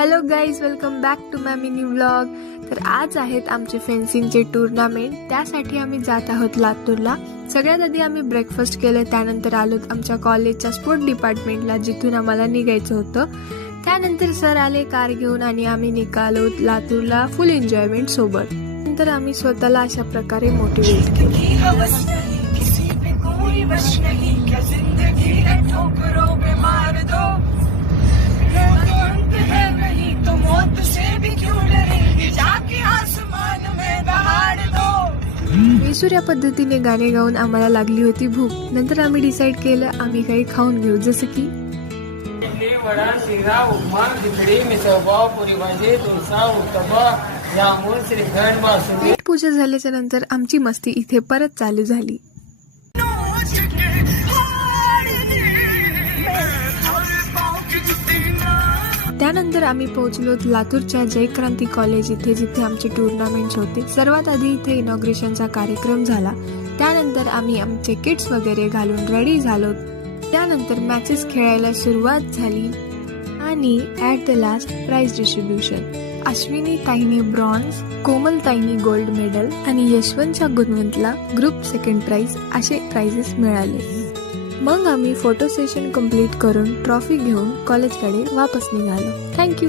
Hello guys, welcome back to my mini vlog. तर आज आहेत आमचे फेन्सिंगचे टुर्नामेंट. त्यासाठी आम्ही जात आहोत लातूरला. सगळ्यात आधी आम्ही ब्रेकफास्ट केलं, त्यानंतर आलोत आमच्या कॉलेजच्या स्पोर्ट डिपार्टमेंटला, जिथून आम्हाला निघायचं होतं. त्यानंतर सर आले कार घेऊन आणि आम्ही निघालो लातूरला फुल एन्जॉयमेंट सोबत. नंतर आम्ही स्वतःला अशा प्रकारे मोटिवेट केलं. वेसुऱ्या पद्धतीने गाणे गाऊन आम्हाला लागली होती भूक. नंतर आम्ही डिसाईड केलं आम्ही काही खाऊन घेऊ, जसं की वडा, शिरा, उपमा, खिचडी, मिसळपाव, पुरी भाजी, डोसा, उत्तपा, जामुन, श्रीखंड, बासुंदी. पूजा झाल्याच्या नंतर आमची मस्ती इथे परत चालू झाली. त्यानंतर आम्ही पोहोचलो लातूरच्या जयक्रांती कॉलेज इथे, जिथे आमचे टुर्नामेंट्स होते. सर्वात आधी इथे इनॉग्रेशनचा कार्यक्रम झाला. त्यानंतर आम्ही आमचे किट्स वगैरे घालून रेडी झालो. त्यानंतर मॅचेस खेळायला सुरुवात झाली आणि at the last prize distribution. Ashwini ताईनी ब्रॉन्झ, कोमल ताईनी गोल्ड मेडल आणि यशवंतच्या गुणवंतला ग्रुप सेकंड प्राइज असे प्राइजेस मिळाले. मग आम्ही फोटो सेशन कंप्लीट करून ट्रॉफी घेऊन कॉलेजकडे वापस निघालो. थँक्यू.